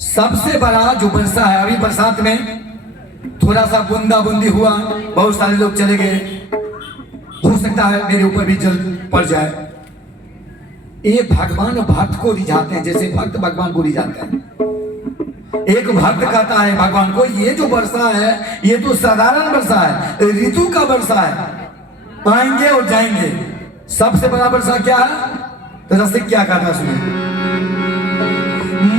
सबसे बड़ा जो वर्षा है, अभी बरसात में थोड़ा सा बूंदा बूंदी हुआ, बहुत सारे लोग चले गए, हो सकता है मेरे ऊपर भी जल पड़ जाए। ये भगवान भक्त को रिझाते हैं, जैसे भक्त भगवान को रिझाते हैं। एक भक्त कहता है भगवान को, ये जो वर्षा है ये तो साधारण वर्षा है, ऋतु का वर्षा है, आएंगे और जाएंगे। सबसे बड़ा वर्षा क्या है? तो रसिक क्या कहता है उसमें,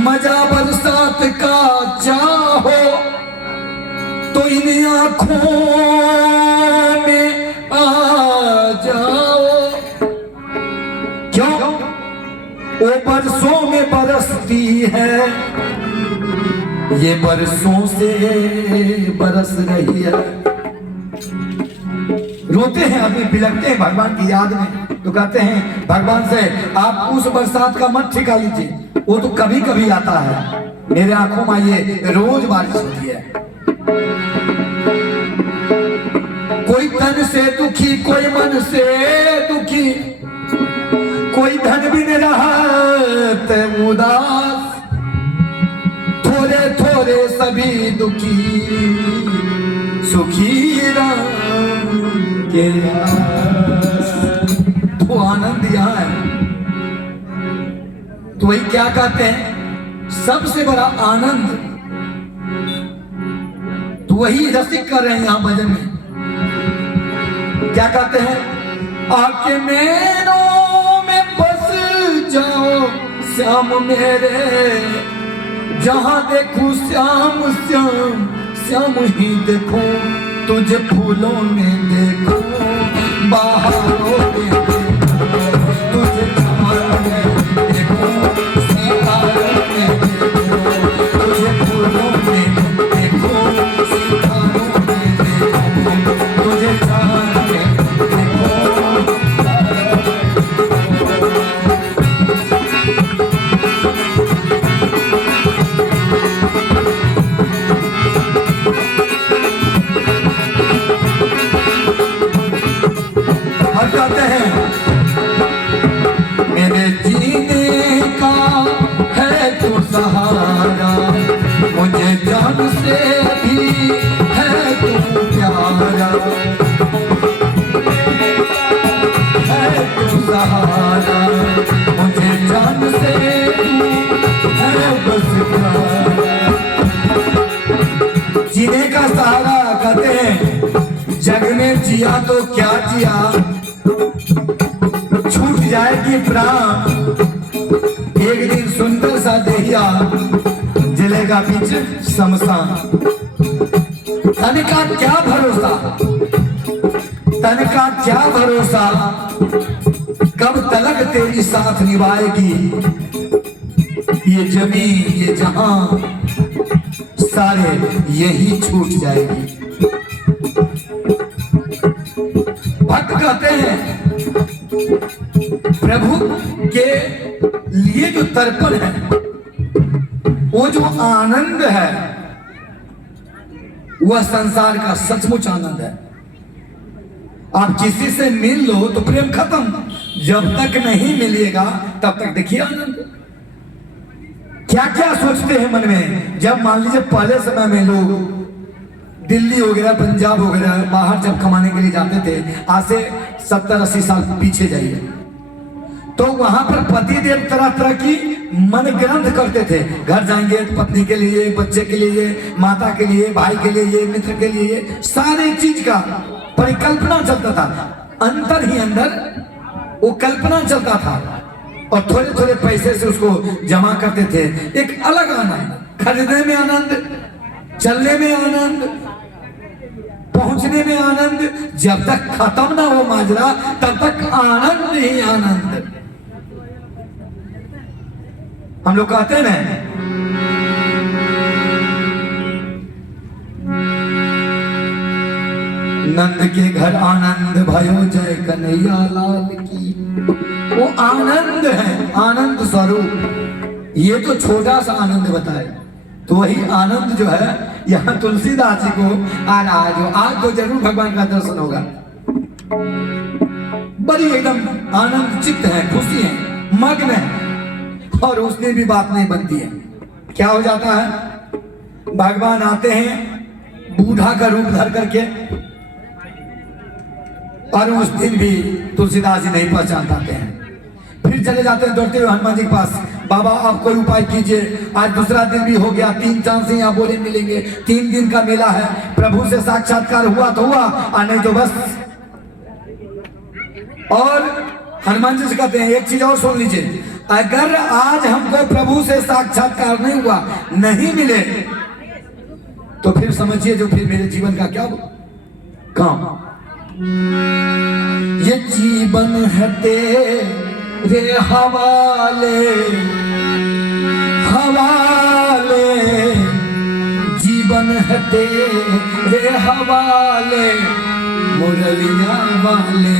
मजा बरसात का चाहो तो इन आंखों में आ जाओ, क्यों? वो बरसों में बरसती है, ये बरसों से बरस रही है। रोते हैं आदमी, बिलखते हैं भगवान की याद में, तो कहते हैं भगवान से आप उस बरसात का मत ठिका लीजिए, वो तो कभी कभी आता है, मेरे आंखों में ये रोज बारिश होती है। कोई तन से दुखी, कोई मन से दुखी, कोई धन भी नहीं रहा उदास, थोड़े थोड़े सभी दुखी, सुखी राम के दास। तो आनंद यहाँ है। तो वही क्या कहते हैं, सबसे बड़ा आनंद तो वही रसिक कर रहे हैं यहां भजन में। क्या कहते हैं, आके नैनों में बस जाओ श्याम मेरे, जहां देखूं श्याम श्याम श्याम ही देखो, तुझे फूलों में देखो, बाहरों में देखो, तुझे चारों में देखो, सितारों में देखो, तुझे फूलों में देखो, सितारों में देखो, तुझे चारों में देखो। और कहते हैं, मेरे जीने का है तो सहारा, मुझे जान से भी है तू प्यारा, है तू सहारा, मुझे जान से भी है बस प्यारा। जीने का सहारा कहते हैं, जग में जिया तो क्या जिया, छूट जाएगी प्राण, एक दिन सुंदर सा देहिया, जलेगा बीच शमशान। तन का क्या भरोसा, तन का क्या भरोसा, कब तलक तेरी साथ निभाएगी, ये जमीन ये जहां सारे यही छूट जाएगी। भक्त कहते हैं, प्रभु के लिए जो तर्पण है, वो जो आनंद है, वह संसार का सचमुच आनंद है। आप किसी से मिल लो तो प्रेम खत्म, जब तक नहीं मिलेगा तब तक देखिए आनंद। क्या क्या सोचते हैं मन में, जब मान लीजिए पहले समय में लोग दिल्ली वगैरह पंजाब वगैरह बाहर जब कमाने के लिए जाते थे, आज से 70-80 साल पीछे जाइए, तो वहां पर पति देव तरह तरह की मन ग्रंथ करते थे। घर जाएंगे तो पत्नी के लिए, बच्चे के लिए, माता के लिए, भाई के लिए, मित्र के लिए, सारी चीज का परिकल्पना चलता था, अंतर ही अंदर वो कल्पना चलता था, और थोड़े थोड़े पैसे से उसको जमा करते थे। एक अलग आनंद, खरीदने में आनंद, चलने में आनंद, पहुंचने में आनंद, जब तक खत्म ना हो माजरा तब तक आनंद ही आनंद। हम लोग कहते हैं ना, नंद के घर आनंद भयो जय कन्हैया लाल की, वो आनंद है, आनंद स्वरूप। ये तो छोटा सा आनंद बताए, तो वही आनंद जो है यहाँ तुलसीदास जी को आज तो जरूर भगवान का दर्शन होगा। बड़ी एकदम आनंद चित्त है, खुशी है, मग्न है, और उसने भी बात नहीं बनती है। क्या हो जाता है, भगवान आते हैं बूढ़ा का रूप धर करके, और उस दिन भी तुलसीदास जी नहीं पहचान पाते हैं। फिर चले जाते हैं दौड़ते हुए हनुमान जी के पास, बाबा आप कोई उपाय कीजिए, आज दूसरा दिन भी हो गया, 3 चांद से यहाँ बोले मिलेंगे, 3 दिन का मेला है, प्रभु से साक्षात्कार हुआ तो हुआ और नहीं तो बस। और हनुमान जी से कहते हैं एक चीज और सुन लीजिए, अगर आज हमको प्रभु से साक्षात्कार नहीं हुआ, नहीं मिले, तो फिर समझिए जो फिर मेरे जीवन का क्या काम। ये जीवन है तेरे हवाले, हवाले, जीवन है तेरे हवाले, मुरलिया वाले,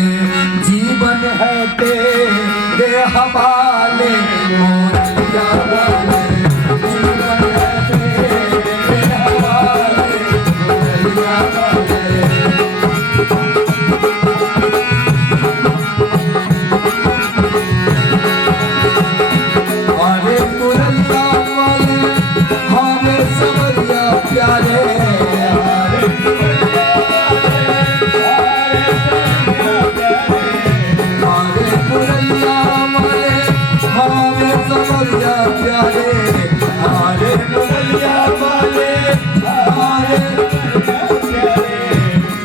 जीवन है तेरे हवाले, मुरलिया वाले, जीवन है तेरे हवाले, मुरलिया वाले। हरे मुरलिया वाले, हरे सवरिया प्यारे,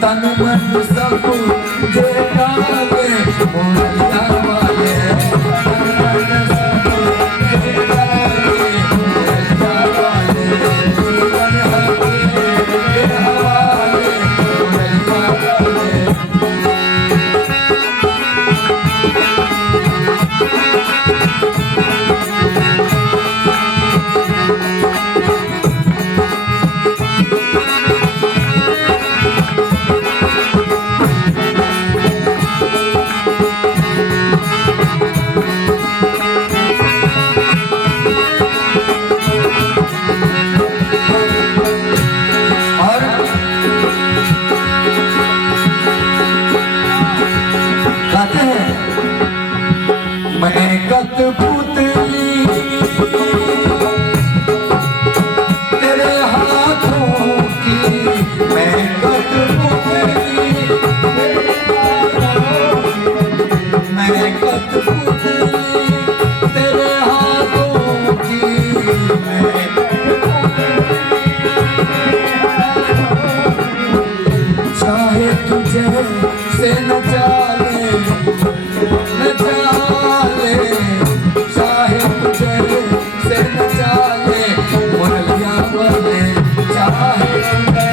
तन मन सब जे डाले, मुरलिया वाले, तन मन सब जे डाले, मुरलिया वाले, जीवन है तेरे हवाले, मुरलिया वाले। मैं कठपुतली तेरे हाथों की, मैं कठपुतली तेरे हाथों की, मैं कठपुतली तेरे हाथों की, मैं चाहे तुझे से न चाले, न चाले, चाहे तुझे से न चाले, मुरलिया वाले, चाहे तुझे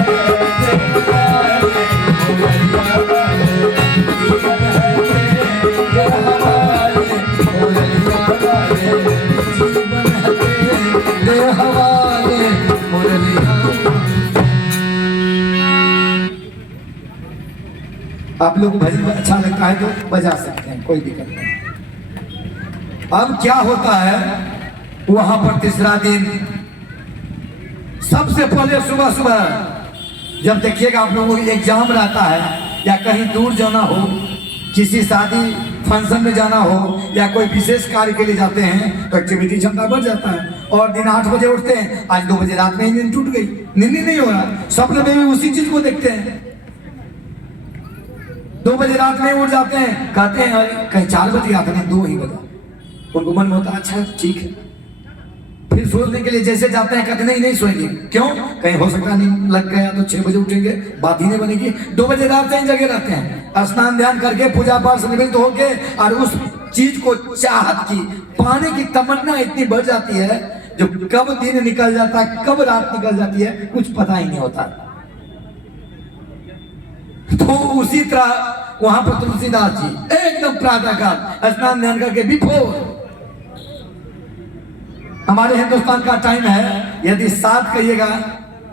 से न चाले, मुरलिया वाले, जीवन है तेरे हवाले, मुरलिया वाले, जीवन है तेरे हवाले, मुरलिया वाले। आप लोग को भजन अच्छा लगता है तो बजा सकते हैं, कोई दिक्कत नहीं। अब क्या होता है वहां पर तीसरा दिन, सबसे पहले सुबह सुबह जब देखिएगा आप लोगों को एग्जाम रहता है या कहीं दूर जाना हो, किसी शादी फंक्शन में जाना हो या कोई विशेष कार्य के लिए जाते हैं तो एक्टिविटी क्षमता बढ़ जाता है। और दिन 8 बजे उठते हैं, आज 2 बजे रात में ही नींद टूट गई, नींद नहीं हो रहा, स्वप्न में भी उसी चीज को देखते हैं। 2 बजे रात में उठ जाते हैं, कहते हैं अरे कहीं 4 बजे आते हैं, 2 ही बजा, उनको मन में होता है अच्छा ठीक है। फिर सोचने के लिए जैसे जाते हैं, कहते नहीं सोएंगे, क्यों, कहीं हो सकता नहीं लग गया तो 6 बजे उठेंगे, बात ही नहीं बनेगी। 2 बजे रात में जगह रहते हैं, स्नान ध्यान करके पूजा पाठ से निवृत्त होके, और उस चीज को चाहत की पाने की तमन्ना इतनी बढ़ जाती है, जो कब दिन निकल जाता है कब रात निकल जाती है कुछ पता ही नहीं होता। तो उसी तरह वहां पर तुलसीदास जी एकदम प्रातःकाल स्नान ध्यान करके बिफोर, हमारे हिंदुस्तान का टाइम है यदि 7 कहिएगा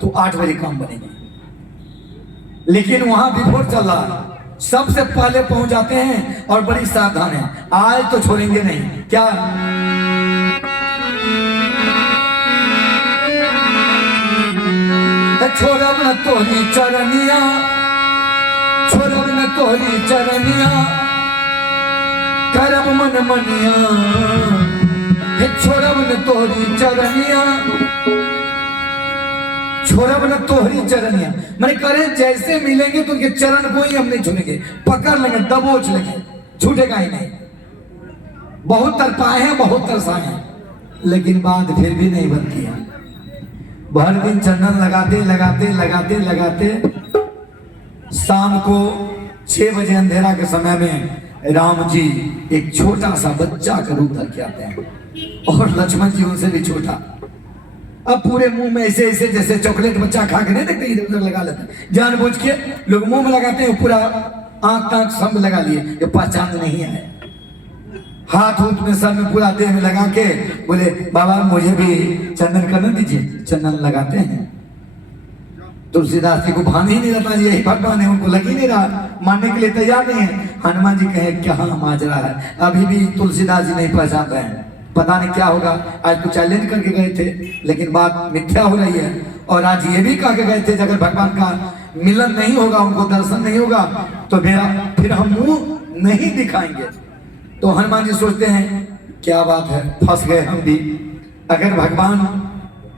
तो 8 बजे काम बनेगा, लेकिन वहां बिफोर चल रहा है, सबसे पहले पहुंच जाते हैं और बड़ी सावधान है, आज तो छोड़ेंगे नहीं। क्या छोड़ब न तोरी चरनिया, छोड़ब न तोरी चरनिया, करब मन मनिया, छोड़ब न तोहरी चरनिया, छोड़ब न तोहरी चरनिया, मैंने करे जैसे मिलेंगे तो उनके चरण को ही हम नहीं छूनेंगे, पकड़ लेंगे, दबोच लेंगे, छूटेगा ही नहीं। बहुत तरपाए हैं, बहुत तरसाए हैं, लेकिन बात फिर भी नहीं बनती है। भर दिन चंदन लगाते लगाते लगाते लगाते शाम को 6 बजे अंधेरा के समय में राम जी एक छोटा सा बच्चा का रूप धर के आते हैं, और लक्ष्मण जी उनसे भी छोटा। अब पूरे मुंह में ऐसे ऐसे जैसे चॉकलेट बच्चा खा के नहीं देखते, इधर उधर लगा लेते हैं, जानबूझ के लोग मुंह में लगाते हैं, पूरा आंख ताक सब लगा लिए, ये पहचान नहीं है। हाथ उठ में सर में पूरा देह में लगा के बोले बाबा मुझे भी चंदन करने दीजिए, चंदन लगाते हैं। तुलसीदास जी को भान ही नहीं रहता, यही भगवान है, उनको लग ही नहीं रहा, मानने के लिए तैयार नहीं है। हनुमान जी कहे क्या माजरा है, अभी भी तुलसीदास जी नहीं पहचान रहे हैं, पता नहीं क्या होगा। आज तो चैलेंज करके गए थे, लेकिन बात मिथ्या हो रही है। और आज ये भी कह के गए थे अगर भगवान का मिलन नहीं होगा, उनको दर्शन नहीं होगा, तो फिर हम मुंह नहीं दिखाएंगे। तो हनुमान जी सोचते हैं क्या बात है, फंस गए हम भी। अगर भगवान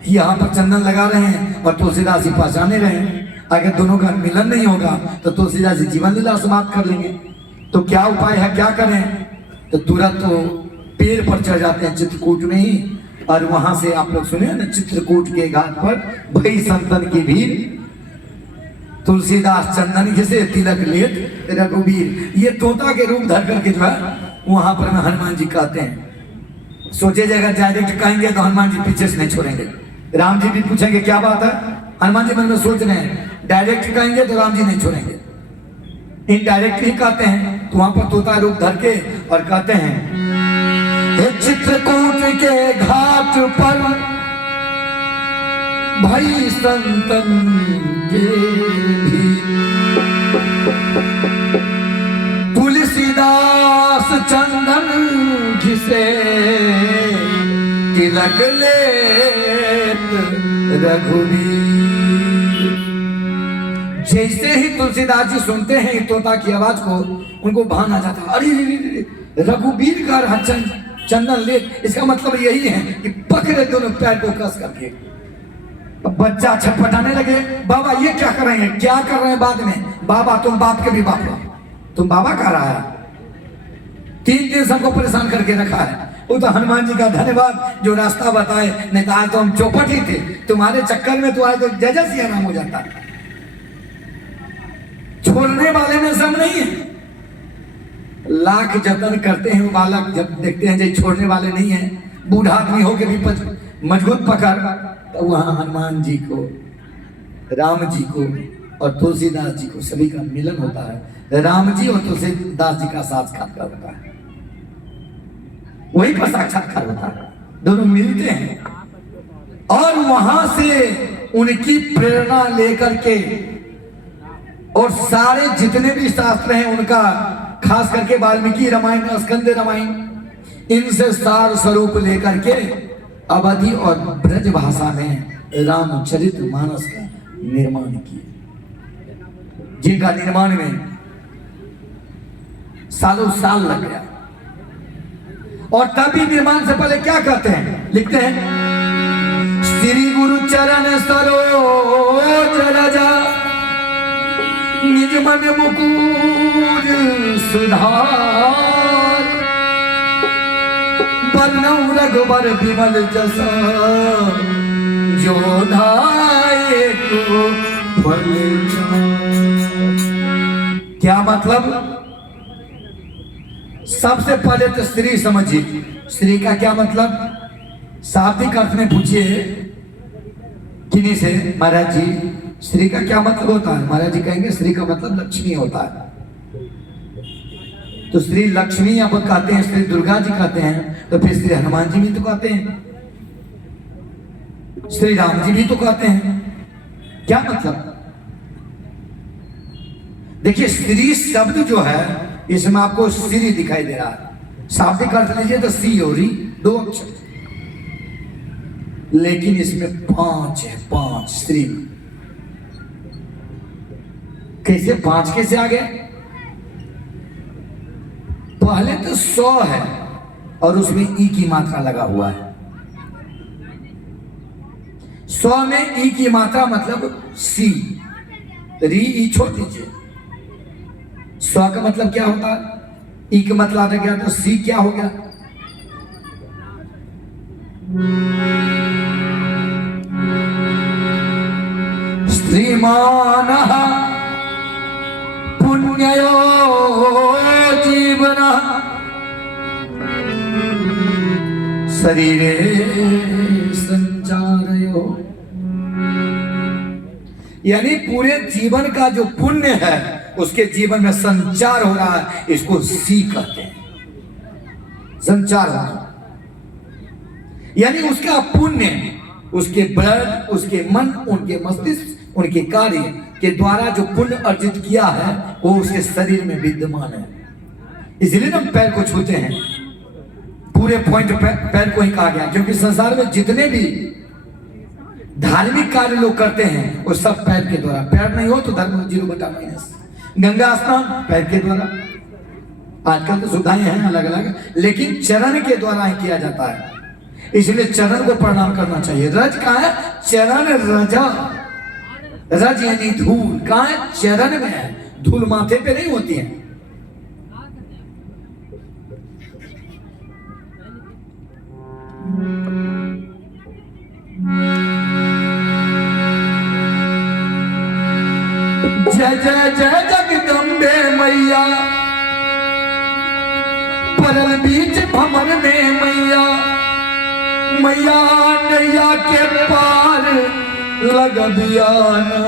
यहाँ पर चंदन लगा रहे हैं और तुलसीदास जी पहचाने रहे हैं, अगर दोनों का मिलन नहीं होगा तो तुलसीदास जी जीवन लीला समाप्त कर लेंगे। तो क्या उपाय है, क्या करें? तो तुरंत तो पेड़ पर चढ़ जाते हैं चित्रकूट में ही, और वहां से आप लोग सुने ना, चित्रकूट के घाट पर भई संतन की भीड़, तुलसीदास चंदन घिसे तिलक लेत रघुवीर, ये तोता के रूप धर करके जो है वहां पर हनुमान जी कहते हैं। सोचे जाएगा डायरेक्ट कहेंगे तो हनुमान जी पीछे से नहीं छोड़ेंगे। राम जी भी पूछेंगे क्या बात है, हनुमान जी मन में सोच रहे हैं डायरेक्ट कहेंगे तो राम जी नहीं छोड़ेंगे, इनडायरेक्ट ही कहते हैं। तो वहां पर तोता रूप धर के और कहते हैं चित्रकूट के घाट पर भई संतन के भी तुलसीदास चंदन घिसे तिलक लेत रघुवीर। जैसे ही तुलसीदास जी सुनते हैं तोता की आवाज को, उनको भान आ जाता, अरे रघुवीर का चंदन लेत, इसका मतलब यही है कि पकड़े दोनों पैर को कस करके। बच्चा छटपटाने लगे, बाबा ये क्या कर रहे हैं, क्या कर रहे हैं? बाद में बाबा तुम बाप के भी बाप हो, तुम बाबा कह रहा है, 3 दिन सबको परेशान करके रखा है। वो तो हनुमान जी का धन्यवाद जो रास्ता बताए, नहीं तो आज तो हम चौपट ही थे, तुम्हारे चक्कर में तो आज तो जय सिया राम हो जाता। छोड़ने वाले में सब नहीं है, लाख जतन करते हैं वो बालक, जब देखते हैं जो छोड़ने वाले नहीं है, बूढ़ा आदमी हो के भी मजबूत पकड़, तो वहां हनुमान जी को, राम जी को और तुलसीदास जी को सभी का मिलन होता है। राम जी और तुलसीदास जी का साक्षात्कार होता है, वही पर साक्षात्कार होता है, दोनों मिलते हैं। और वहां से उनकी प्रेरणा लेकर के और सारे जितने भी शास्त्र हैं उनका, खास करके वाल्मीकि रामायण, स्कंद रामायण, इनसे सार स्वरूप लेकर के अवधि और ब्रज भाषा में रामचरितमानस का निर्माण किया, जिनका निर्माण में सालों साल लग गया। और तभी निर्माण से पहले क्या कहते हैं, लिखते हैं श्री गुरु चरण सरोज रजा निज मन मुकुर सुधार, बरनउँ रघुबर विमल जसा जो धाये को फल चार। क्या मतलब? सबसे पहले तो स्त्री समझिए, स्त्री का क्या मतलब? शाब्दिक अर्थ में पूछिए किन्हीं से, महाराज जी स्त्री का क्या मतलब होता है? महाराज जी कहेंगे स्त्री का मतलब लक्ष्मी होता है। तो स्त्री लक्ष्मी आप कहते हैं, श्री दुर्गा जी कहते हैं, तो फिर श्री हनुमान जी भी तो कहते हैं, श्री राम जी भी तो कहते हैं। क्या मतलब? देखिए स्त्री शब्द जो है इसमें आपको श्री दिखाई दे रहा है, शाब्दिक अर्थ लीजिए तो सी और री 2 अक्षर, लेकिन इसमें 5 है, 5 स्त्री। कैसे 5 कैसे आ गए? पहले तो 100 है और उसमें ई की मात्रा लगा हुआ है, स्व में ई की मात्रा मतलब सी, री ई छोड़ दीजिए। स्व का मतलब क्या होता है, ई का मतलब आ गया तो सी क्या हो गया? श्रीमान पुण्यो जीवन शरीरे संचारयो, यानी पूरे जीवन का जो पुण्य है उसके जीवन में संचार हो रहा है, इसको सी कहते हैं। संचार हो रहा यानी उसका पुण्य, उसके ब्लड, उसके मन, उनके मस्तिष्क, उनके कार्य के द्वारा जो पुण्य अर्जित किया है वो उसके शरीर में विद्यमान है। इसलिए हम पैर को छूते हैं, पूरे पॉइंट पैर को ही कहा गया, क्योंकि संसार में जितने भी धार्मिक कार्य लोग करते हैं वो सब पैर के द्वारा। पैर नहीं हो तो धर्म 0/-। गंगा स्नान पैर के द्वारा, आजकल तो सुविधाएं हैं अलग अलग, लेकिन चरण के द्वारा ही किया जाता है, इसलिए चरण को प्रणाम करना चाहिए। रज कहाँ है? चरण रजा, रज यानी धूल, कहाँ है? चरण में है, धूल माथे पे नहीं होती है। जय जय जय जगदम्बे मैया, परल बीच भमर में मैया, मैया नैया के पार लग दियाना,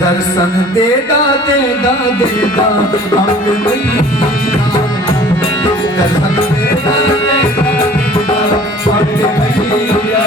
दर्शन देगा देगा देगा हम मैया, दर्शन देगा देगा देगा हम मैया।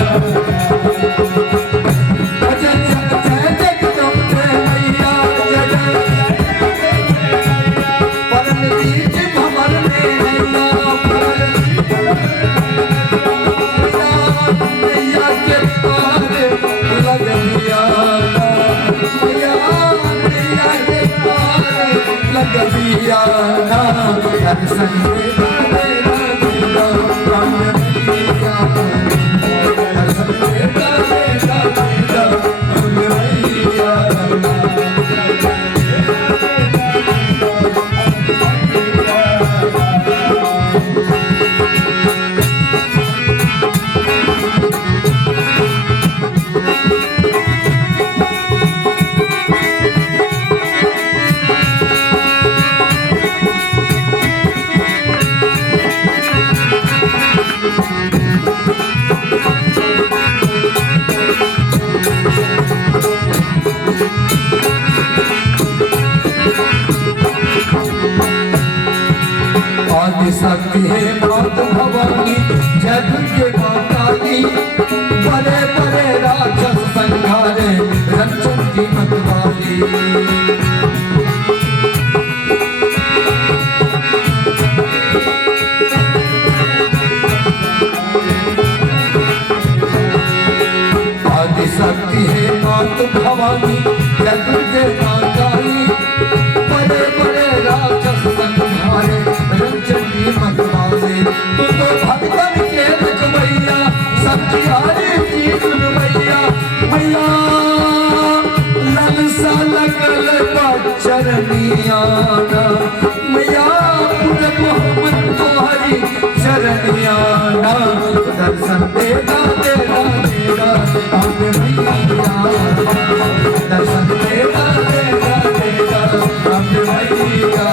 शक्ति है मात भवानी, जय दुर्गे माता की, बड़े बड़े राक्षस संघारे रंचन मतवाली। आदि शक्ति है मात भवानी, जय दुर्गे माता की, बड़े बड़े राक्षस संघारे मतवाले। तू तो भक्तन के रखवैया, सबकी हारी की सुन मैया, मैया ललसा लगल चरनिया, मैया पूरब मोहम्मद तो हरी चरनिया, दर्शन देगा देगा देगा हम मैया, दर्शन देगा देगा देगा हम मैया,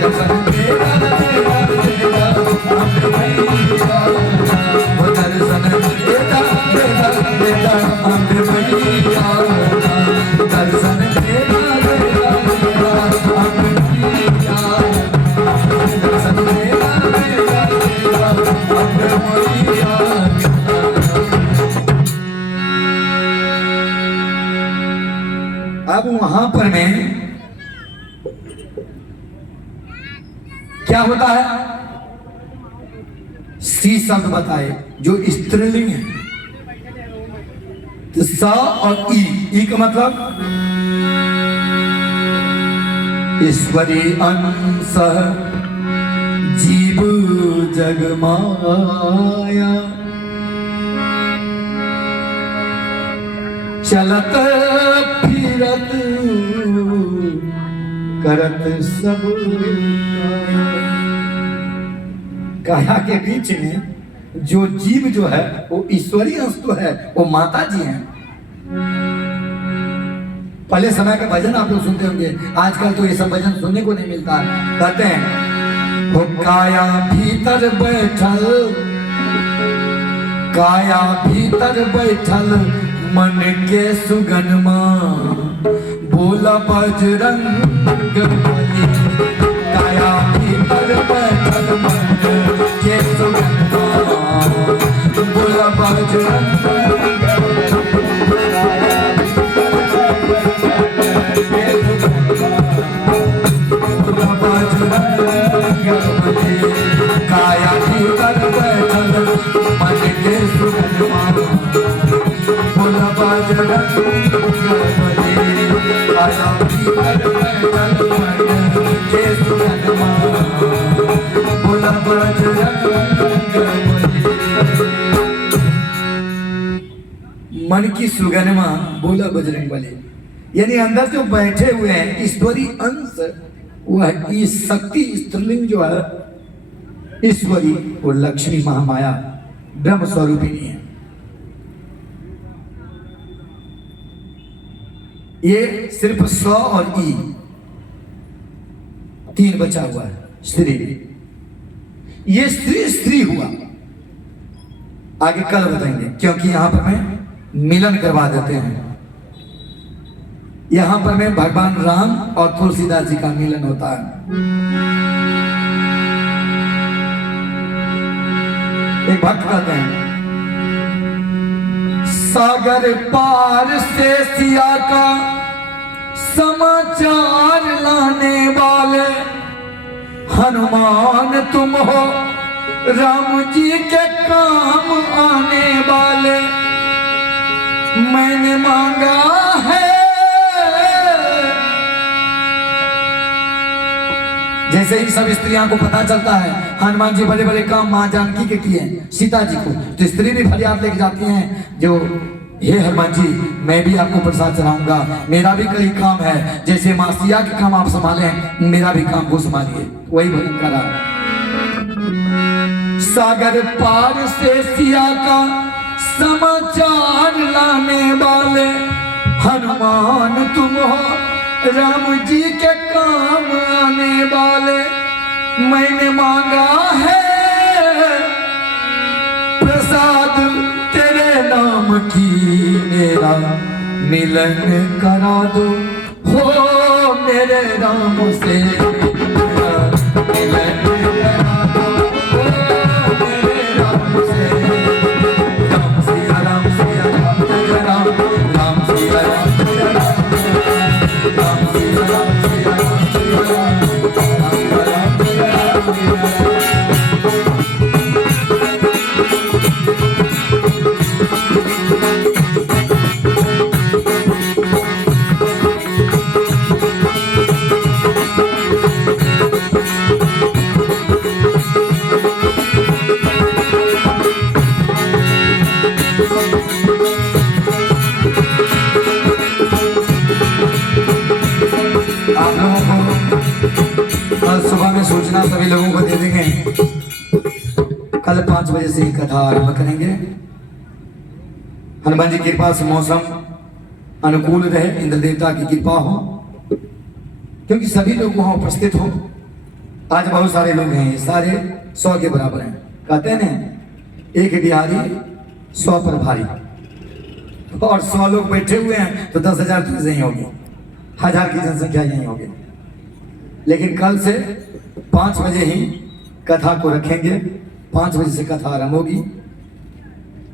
दर्शन देगा देगा देगा हम मैया, वो दर्शन देगा देगा देगा हम मैया, दर्शन देगा देगा देगा हम मैया, दर्शन देगा देगा देगा हम मैया। अब वहां पर में क्या होता है? सी शब्द बताए जो स्त्रीलिंग है, तो स और ई का मतलब ईश्वरी अंश जीव जग माया, चलत फिरत करत सब काया के बीच में जो जीव जो है वो ईश्वरीय अंश तो है, वो माता जी हैं। पहले समय का भजन आप लोग सुनते होंगे, आजकल तो ये सब भजन सुनने को नहीं मिलता। कहते हैं वो काया भीतर बैठल, काया भीतर बैठल मन के सुगनमा, बोला बजरंग बली। काया भीतर बैठल मन के सुगनमा, बोला बजरंग बली। काया भीतर बैठल मन के सुगनमा, बोला बजरंग बली। काया भीतर बैठल मन के सुगनमा, बोला बजरंग बली। मन की सुगनमा बोला बजरंग बली, यानी अंदर जो बैठे हुए हैं ईश्वरी अंश, वह इस शक्ति स्त्रीलिंग जो है ईश्वरी, वो लक्ष्मी महामाया ब्रह्म स्वरूपिणी है। ये सिर्फ स्व और ई तीन बचा हुआ है। स्त्री, ये स्त्री स्त्री हुआ, आगे कल बताएंगे, क्योंकि यहां पर मैं मिलन करवा देते हैं। यहां पर में भगवान राम और तुलसीदास जी का मिलन होता है। एक भक्त कहते हैं, सागर पार से सिया का समाचार लाने वाले हनुमान तुम हो, राम जी के काम आने वाले। मैंने मांगा है, जैसे ही सब स्त्रियों को पता चलता है हनुमान जी बड़े बड़े काम मां जानकी के किए सीता जी को, तो स्त्री भी फरियाद लेके जाती हैं, जो हे हनुमान जी मैं भी आपको प्रसाद चढ़ाऊंगा, मेरा भी कई काम है, जैसे मां सिया के काम आप संभाले मेरा भी काम को संभालिए। वही भजन करा, सागर पार से सिया का समाचार लाने वाले हनुमान तुम हो, राम जी के काम आने वाले। मैंने मांगा है प्रसाद तेरे नाम की, मेरा मिलन करा दो हो, मेरे राम से मेरा मिलन करा दो हो, मेरे राम से। राम सिया राम सिया राम जय राम, राम सिया राम जय राम, राम सिया राम सिया राम जय राम, राम सिया राम जय राम। आप लोगों को कल सुबह में सूचना सभी लोगों को दे देंगे, कल 5 बजे से ही कथा आरंभ करेंगे। हनुमान जी की कृपा से मौसम अनुकूल रहे, इंद्र देवता की कृपा हो, क्योंकि सभी लोग वहां उपस्थित हो। आज बहुत सारे लोग हैं, सारे 100 के बराबर हैं। कहते हैं ना, एक बिहारी 100 पर भारी, और 100 लोग बैठे हुए हैं तो 10,000 तो नहीं होगी, 1000 की जनसंख्या यही होगी। लेकिन कल से 5 बजे ही कथा को रखेंगे, 5 बजे से कथा आरंभ होगी।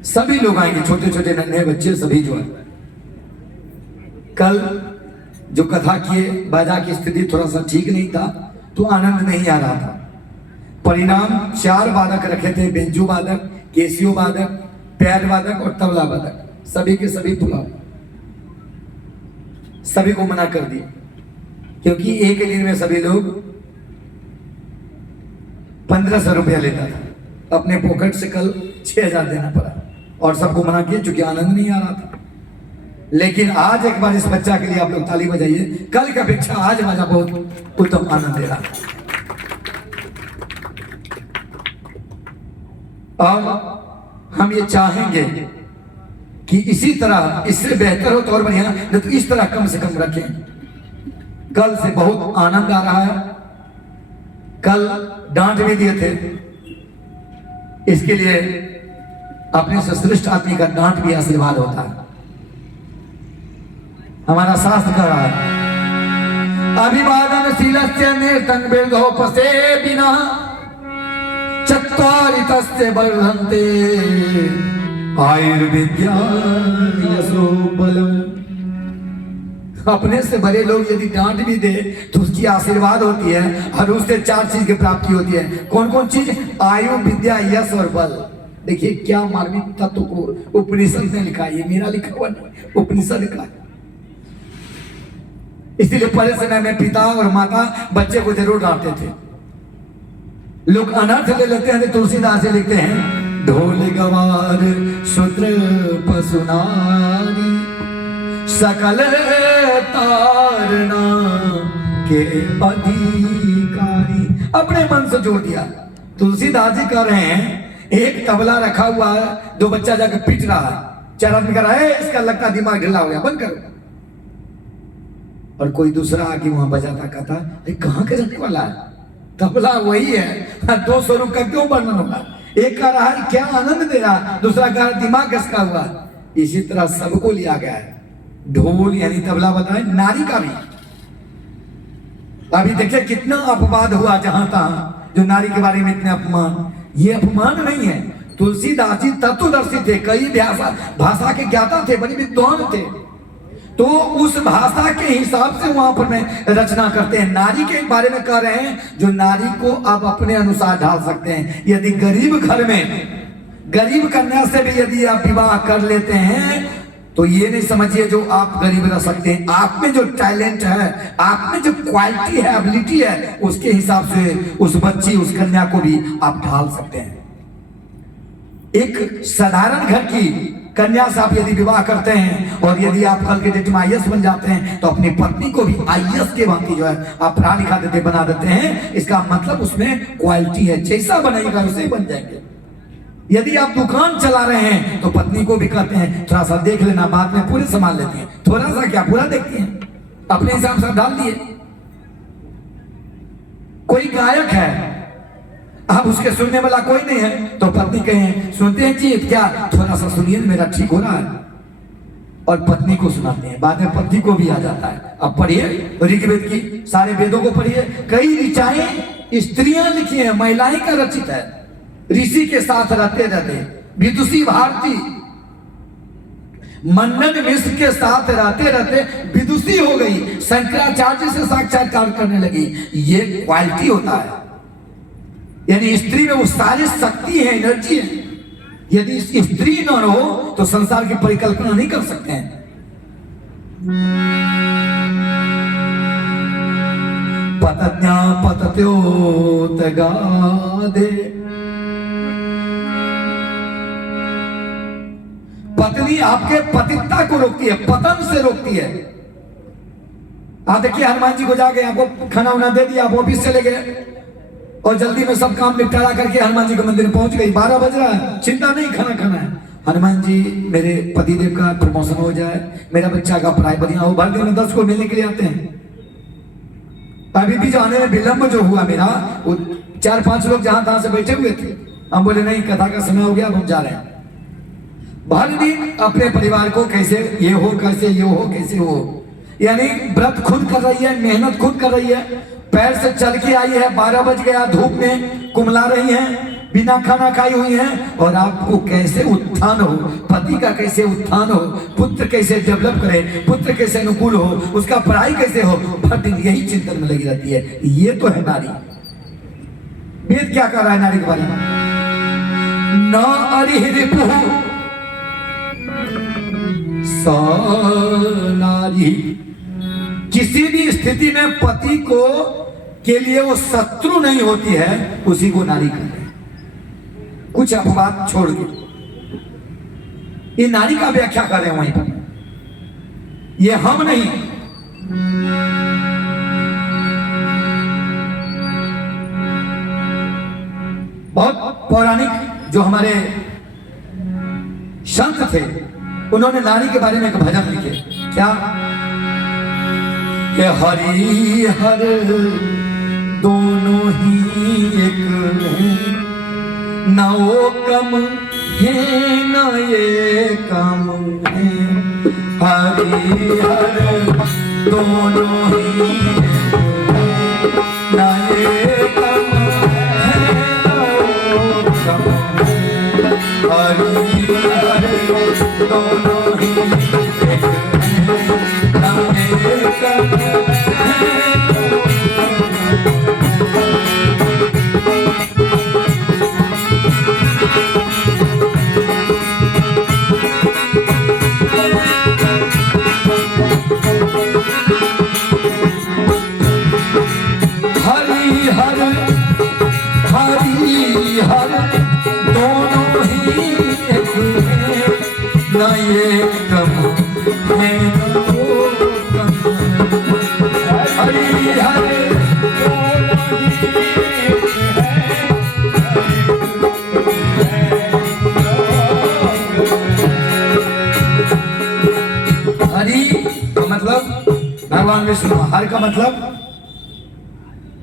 सभी लोग आएंगे, छोटे छोटे नन्हे बच्चे सभी जो है। कल जो कथा किए, बाजा की स्थिति थोड़ा सा ठीक नहीं था तो आनंद नहीं आ रहा था। परिणाम 4 वादक रखे थे, बेंजू वादक, केसियो वादक, पैड वादक और तबला वादक, सभी के सभी पुलाव, सभी को मना कर दिया, क्योंकि एक दिन में सभी लोग 1500 रुपया लेता था, अपने पॉकेट से कल 6000 देना पड़ा, और सबको मना किया क्योंकि आनंद नहीं आ रहा था। लेकिन आज एक बार इस बच्चा के लिए आप लोग ताली बजाइए। कल की अपेक्षा आज मजा बहुत उत्तम आनंद दे रहा। और हम ये चाहेंगे कि इसी तरह, इससे बेहतर हो तो और बढ़िया, नहीं तो इस तरह कम से कम रखें। कल से बहुत आनंद आ रहा है। कल डांट भी दिए थे, इसके लिए अपने से श्रेष्ठ आदमी का डांट भी आशीर्वाद होता है। हमारा शास्त्र कह रहा है, अभिवादन शीलस्य निर्तंग बिर्धोपसे बिना चत्वारितस्य वर्धन्ते आयुर्विद्या यशो बलम्। अपने से बड़े लोग यदि डांट भी दे तो उसकी आशीर्वाद होती है, और उससे 4 चीज की प्राप्ति होती है। कौन कौन चीज? आयु, विद्या, यश और बल। देखिए क्या मार्मिक तत्व को उपनिषद ने लिखा है, ये मेरा लिखा हुआ नहीं, उपनिषद लिखा है। इसीलिए पहले समय में पिता और माता बच्चे को जरूर डांटते थे। लोग अनर्थ ले लेते हैं, तुलसीदास जी लिखते हैं, ढोल गवार सूत्र पशुनारी सकल तारना के अधिकारी। अपने मन से जोड़ दिया। तुलसीदास जी कह रहे हैं, एक तबला रखा हुआ है, 2 बच्चा जाकर पीट रहा है, 4 आदमी कह रहा है इसका लगता दिमाग ढिला हो गया, बंद करो। और कोई दूसरा आके वहां बजाता, कहता कहाँ के रहने वाला है? तबला वही है, 2 स्वरूप का क्यों वर्णन होगा? एक कह रहा है क्या आनंद दे रहा, दूसरा कह रहा दिमाग कसका हुआ। इसी तरह सबको लिया गया है। ढोल यानी तबला बताए, नारी का भी। अभी देखिए कितना अपवाद हुआ जहां तहां, जो नारी के बारे में इतने अपमान। ये अपमान नहीं है। तुलसीदास जी तत्वदर्शी थे, कई भाषा के ज्ञाता थे, बड़े विद्वान थे, तो उस भाषा के हिसाब से वहां पर में रचना करते हैं। नारी के बारे में कह रहे हैं, जो नारी को आप अपने अनुसार ढाल सकते हैं। यदि गरीब घर में गरीब कन्या से भी यदि आप विवाह कर लेते हैं तो ये नहीं समझिए जो आप गरीब रह सकते हैं। आप में जो टैलेंट है, आप में जो क्वालिटी है, एबिलिटी है, उसके हिसाब से उस बच्ची, उस कन्या को भी आप ढाल सकते हैं। एक साधारण घर की कन्या से आप यदि विवाह करते हैं और यदि आप कल के डेट में आईएएस बन जाते हैं तो अपनी पत्नी को भी आईएएस के भांति जो है आप पढ़ा लिखा देते, बना देते हैं। इसका मतलब उसमें क्वालिटी है, जैसा बनेगा वैसे ही बन जाएंगे। यदि आप दुकान चला रहे हैं तो पत्नी को भी कहते हैं थोड़ा सा देख लेना, बाद में पूरे संभाल लेती हैं। थोड़ा सा क्या, पूरा देखती हैं, अपने हिसाब से डाल दिए। कोई गायक है, अब उसके सुनने वाला कोई नहीं है तो पत्नी कहें सुनते हैं जी क्या, थोड़ा सा सुनिए मेरा ठीक हो रहा है, और पत्नी को सुनाते हैं। बाद में पत्नी को भी आ जाता है। अब पढ़िए ऋग्वेद की सारे वेदों को पढ़िए, कई ऋचाएं स्त्रियां लिखी हैं, महिलाएं का रचित है। ऋषि के साथ रहते रहते विदुषी भारती मंडन मिश्र के साथ रहते रहते विदुषी हो गई, शंकराचार्य से साक्षात्कार करने लगी। ये क्वालिटी होता है, यानी स्त्री में वो सारी शक्ति है, एनर्जी है। यदि स्त्री न हो तो संसार की परिकल्पना नहीं कर सकते हैं। पतज्ञा पतत्योत गादे, पत्नी आपके पतित्ता को रोकती है, पतन से रोकती है। आप देखिए हनुमान जी को जाके आपको खाना वाना दे दिया, आप ऑफिस चले गए और जल्दी में सब काम निपटारा करके हनुमान जी के मंदिर पहुंच गई, 12 बज रहा है, चिंता नहीं, खाना खाना है। हनुमान जी मेरे पतिदेव का प्रमोशन हो जाए, मेरा बच्चा का पढ़ाई बढ़िया हो, भर दिन में 10 को मिलने के लिए आते हैं। अभी भी जाने में विलंब जो हुआ मेरा, वो 4-5 लोग जहां तहां से बैठे हुए थे। हम बोले नहीं, कथा का समय हो गया, हम जा रहे हैं। भर दिन अपने परिवार को कैसे ये हो, कैसे ये हो, कैसे हो, यानी व्रत खुद कर रही है, मेहनत खुद कर रही है, पैर से चल के आई है, 12 बज गया, धूप में कुमला रही हैं, बिना खाना खाई हुई हैं, और आपको कैसे उत्थान हो, पति का कैसे उत्थान हो, पुत्र कैसे डेवलप करे, पुत्र कैसे अनुकूल हो, उसका पढ़ाई कैसे हो, भर दिन यही चिंतन में लगी रहती है। ये तो है नारी। वेद क्या कह रहा है नारी के बारे में? न अरिहरिपुः सा नारी। किसी भी स्थिति में पति को के लिए वो शत्रु नहीं होती है, उसी को नारी कहते हैं। कुछ अपवाद छोड़ के ये नारी का व्याख्या कर रहे हैं वहीं पर। ये हम नहीं। बहुत पौराणिक जो हमारे संत थे, उन्होंने नारी के बारे में एक भजन लिखे। क्या? कि हरि हर दोनों ही एक हैं, ना वो कम है ना ये कम है। हरि हर दोनों ही एक हैं, ना ये कम है ना वो कम है। हरि हर दोनों ही एक हैं, ना ये कम है। हर दोनों ही एक हैं, ना ये कम है ना वो कम है। हरि हर दोनों ही एक हैं, हरि का मतलब भगवान विष्णु, हर का मतलब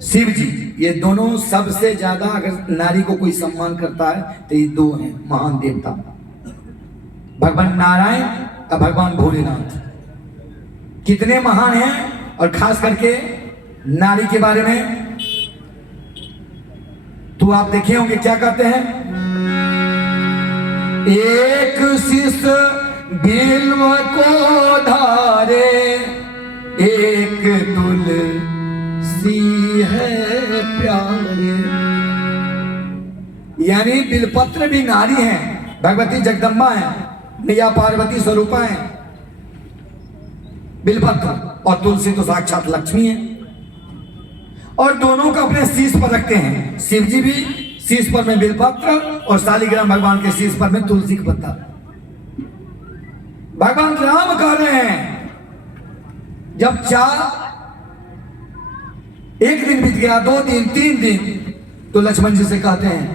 शिव जी। ये दोनों सबसे ज्यादा अगर नारी को कोई सम्मान करता है तो ये दो हैं महान देवता, भगवान नारायण और भगवान भोलेनाथ। कितने महान हैं। और खास करके नारी के बारे में तो आप देखे होंगे क्या कहते हैं। एक शीश बिल्व को धारे, एक तुलसी है प्यारे। यानी बिलपत्र भी नारी है, भगवती जगदम्बा है, मैया पार्वती स्वरूपा है। बिलपत्र और तुलसी तो साक्षात लक्ष्मी है। और दोनों को अपने शीश पर रखते हैं। शिव जी भी शीश पर में बिलपत्र और शालिग्राम भगवान के शीश पर में तुलसी का पत्ता। भगवान राम कह रहे हैं जब एक दिन बीत गया, 2 दिन 3 दिन, तो लक्ष्मण जी से कहते हैं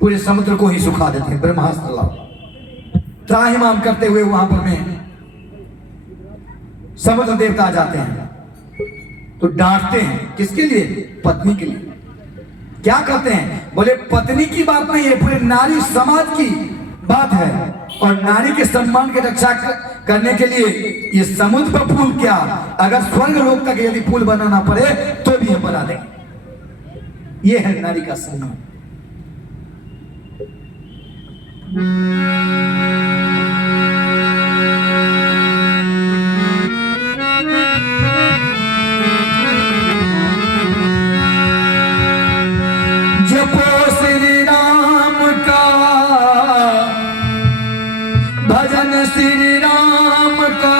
पूरे समुद्र को ही सुखा देते हैं। ब्रह्मास्त्र लाओ। त्राहिमाम करते हुए वहां पर में समुद्र देवता आ जाते हैं तो डांटते हैं। किसके लिए? पत्नी के लिए। क्या कहते हैं? बोले पत्नी की बात नहीं है, पूरे नारी समाज की बात है। और नारी के सम्मान की रक्षा करने के लिए ये समुद्र पर पुल क्या, अगर स्वर्ग लोक तक यदि पुल बनाना पड़े तो भी हम बना देंगे। ये है नारी का सम्मान। जपो श्री राम का भजन, श्री राम का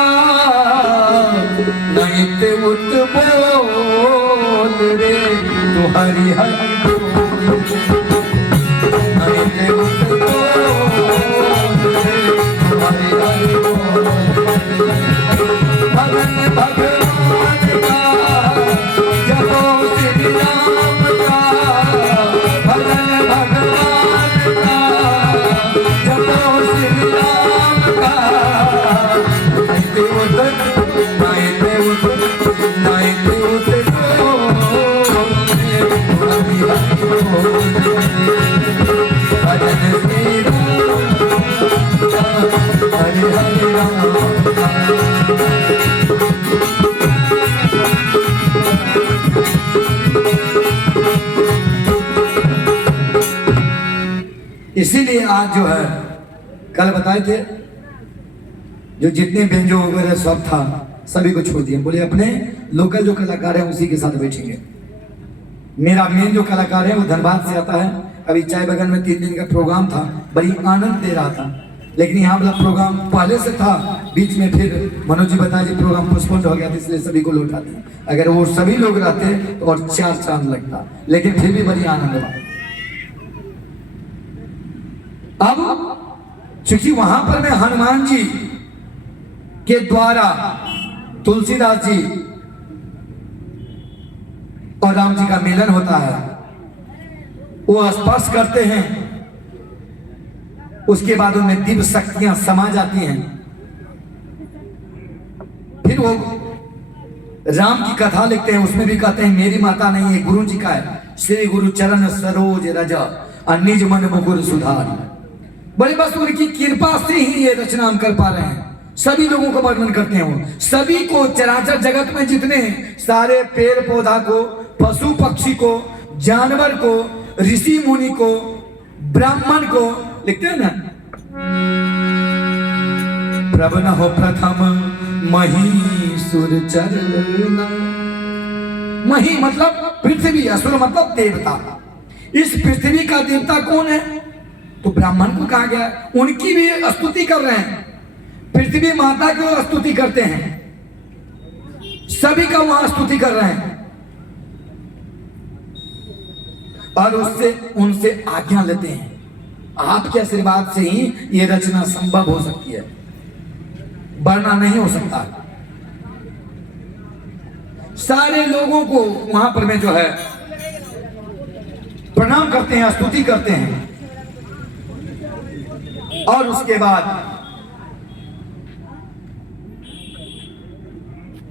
नित उत बोल रे, तो हरि हरि बोल नित उत बोल रे, तो हरि हरि बोल। भगन भगवान का जपो श्री राम का, भगन भगवान का जपो श्री राम का। नित उत इसीलिए आज जो है, कल बताए थे जो जितने बेंजो वगैरह सब था सभी को छोड़ दिए। बोले अपने लोकल जो कलाकार हैं उसी के साथ बैठेंगे। मेरा मेन जो कलाकार है वो धनबाद से आता है। अभी चाय बगान में 3 दिन का प्रोग्राम था, बड़ी आनंद दे रहा था। लेकिन यहाँ वाला प्रोग्राम पहले से था, बीच में फिर मनोज जी बताया जी प्रोग्राम पोस्टपोन हो गया था, इसलिए सभी को लौटा दिया। अगर वो सभी लोग रहते तो और 4 चांद लगता, लेकिन फिर भी बड़ी आनंद हुआ। अब चूंकि वहां पर में हनुमान जी के द्वारा तुलसीदास जी और राम जी का मिलन होता है, वो स्पर्श करते हैं, उसके बाद उनमें दिव्य शक्तियां समा जाती हैं। फिर वो राम की कथा लिखते हैं, उसमें भी कहते हैं मेरी माता नहीं है, गुरु जी का है। श्री गुरु चरण सरोज रज निज मन मुकुर सुधार। बड़े बस उनकी कृपा से ही ये रचना हम कर पा रहे हैं। सभी लोगों को वर्णन करते हैं, वो सभी को, चराचर जगत में जितने सारे पेड़ पौधा को, पशु पक्षी को, जानवर को, ऋषि मुनि को, ब्राह्मण को, लिखते हैं ना, प्रभु हो प्रथम मही सुर चरण। मही मतलब पृथ्वी, असुर मतलब देवता। इस पृथ्वी का देवता कौन है? तो ब्राह्मण को कहा गया, उनकी भी स्तुति कर रहे हैं। पृथ्वी माता की वो स्तुति करते हैं, सभी का वहां स्तुति कर रहे हैं और उससे उनसे आज्ञा लेते हैं। आपके आशीर्वाद से ही ये रचना संभव हो सकती है, वरना नहीं हो सकता। सारे लोगों को वहां पर में जो है प्रणाम करते हैं, स्तुति करते हैं और उसके बाद